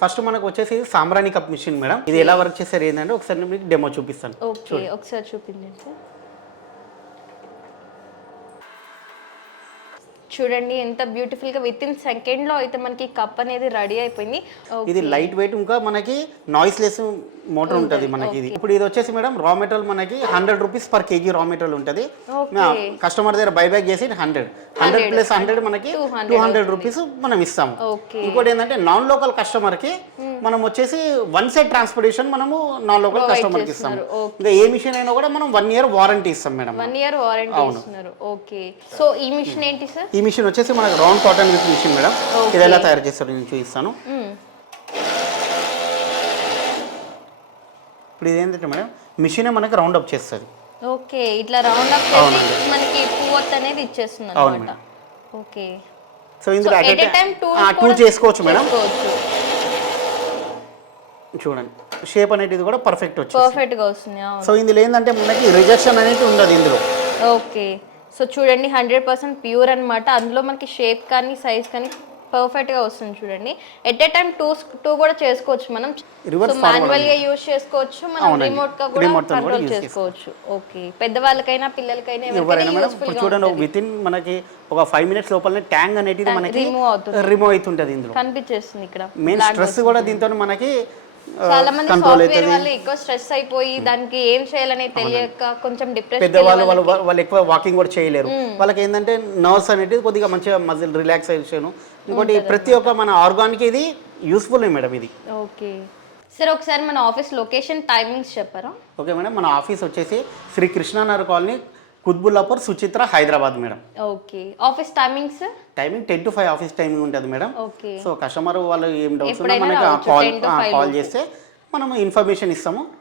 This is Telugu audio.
ఫస్ట్ మనకు వచ్చేసి సాంబ్రాణి కప్ మిషన్ మేడం. ఇది ఎలా వర్క్ చేస్తారు ఏంటంటే ఒకసారి నేను మీకు డెమో చూపిస్తాను. ఓకే, ఒకసారి చూపించండి సార్. చూడండి ఎంత బ్యూటిఫుల్ గా విత్ ఇన్ సెకండ్ లో అయితే మనకి కప్ అనేది రెడీ అయిపోయింది. ఇది లైట్ వెయిట్, ఇంకా మనకి నాయిస్ లెస్ మోటార్ ఉంటుంది మనకి. ఇది ఇప్పుడు ఇది వచ్చేసి మేడం రా మెటీరియల్ మనకి 100 rupees per KG raw material ఉంటుంది. కస్టమర్ దగ్గర బైబ్యాక్ చేసి 100 ప్లస్ 100 మనకి 200 రూపీస్ మనం ఇస్తాము. ఇంకోటి ఏంటంటే నాన్ లోకల్ కస్టమర్ కి మనం వచ్చేసి వన్ సైడ్ ట్రాన్స్పోర్టేషన్ మనము నాన్ లోకల్ కస్టమర్ కి ఇస్తాము. ఇంకా ఏ మిషన్ అయినా కూడా మనం 1 ఇయర్ వారంటీ ఇస్తాం మేడం. 1 ఇయర్ వారంటీ ఇస్తున్నారు. ఓకే, సో ఈ మిషన్ ఏంటి సార్? ఈ మిషన్ వచ్చేసి మనకు round cotton with machine madam. ఇది ఎలా తయారు చేస్తారు నేను చూపిస్తాను. ఇప్పుడు ఇది ఏంటంటే మేడం మిషన్ మనకి రౌండ్ అప్ చేస్తుంది. ఓకే, ఇట్లా రౌండ్ అప్ చేసి మనకి పువ్వొత్తు అనేది ఇచ్చేస్తుంది అన్నమాట. ఓకే, సో ఇందులో అట్ ఏ టైం 2 చేసుకోవచ్చు మేడం. చూడండి షేప్ అనేది కూడా పర్ఫెక్ట్ వస్తుంది. సో ఇందులో ఏంటంటే మనకి రిజెక్షన్ అనేది ఉండదు ఇందులో. ఓకే, సో చూడండి 100% ప్యూర్ అన్నమాట. అందులో మనకి షేప్ కానీ సైజ్ కానీ పర్ఫెక్ట్ గా వస్తుంది. చూడండి ఎట్ ఏ టైం టూ కూడా చేసుకోవచ్చు మనం. మాన్యువల్ గా యూజ్ చేసుకోవచ్చు, మనం రిమోట్ గా కూడా కంట్రోల్ చేసుకోవచ్చు. ఓకే, పెద్దవాళ్ళకైనా పిల్లలకైనా ఎవరైనా యూస్ఫుల్ గా చూడండి విత్ ఇన్ మనకి ఒక 5 మినిట్స్ లోపలనే ట్యాంగ్ అనేది మనకి రిమూవ్ అవుతుంటది. ఇందులో కనిపించేస్తుంది. ఇక్కడ మెయిన్ స్ట్రెస్ కూడా దీంతో మనకి చాలా మంది సాఫ్ట్వేర్ వాళ్ళు ఎక్కువ స్ట్రెస్ అయిపోయి దానికి ఏం చేయాలని తెలియక కొంచెం డిప్రెషన్, పెద్దవాళ్ళు వాళ్ళు ఎక్కువ వాకింగ్ కూడా చేయలేరు. వాళ్ళకి ఏంటంటే నర్వ్స్ అనేది కొద్దిగా మంచిగా మజిల్ రిలాక్సేషన్. ఇంకోటి ప్రతి ఒక్క మన ఆర్గానిక్ ఇది యూస్ఫుల్ మేడం ఇది. ఓకే సార్, ఒకసారి మన ఆఫీస్ లొకేషన్ టైమింగ్స్ చెప్పారా? ఓకే మేడం, మన ఆఫీస్ వచ్చేసి Sri Krishnanagar colony, Qutbullapur, Suchitra, Hyderabad madam. Okay, office timings? Timing 10 to 5 office timing ఉంటుంది మేడం. ఓకే, సో కస్టమర్ వాళ్ళు ఏం డౌట్స్ ఉన్నా మనకి కాల్ చేస్తే మనం ఇన్ఫర్మేషన్ ఇస్తాము.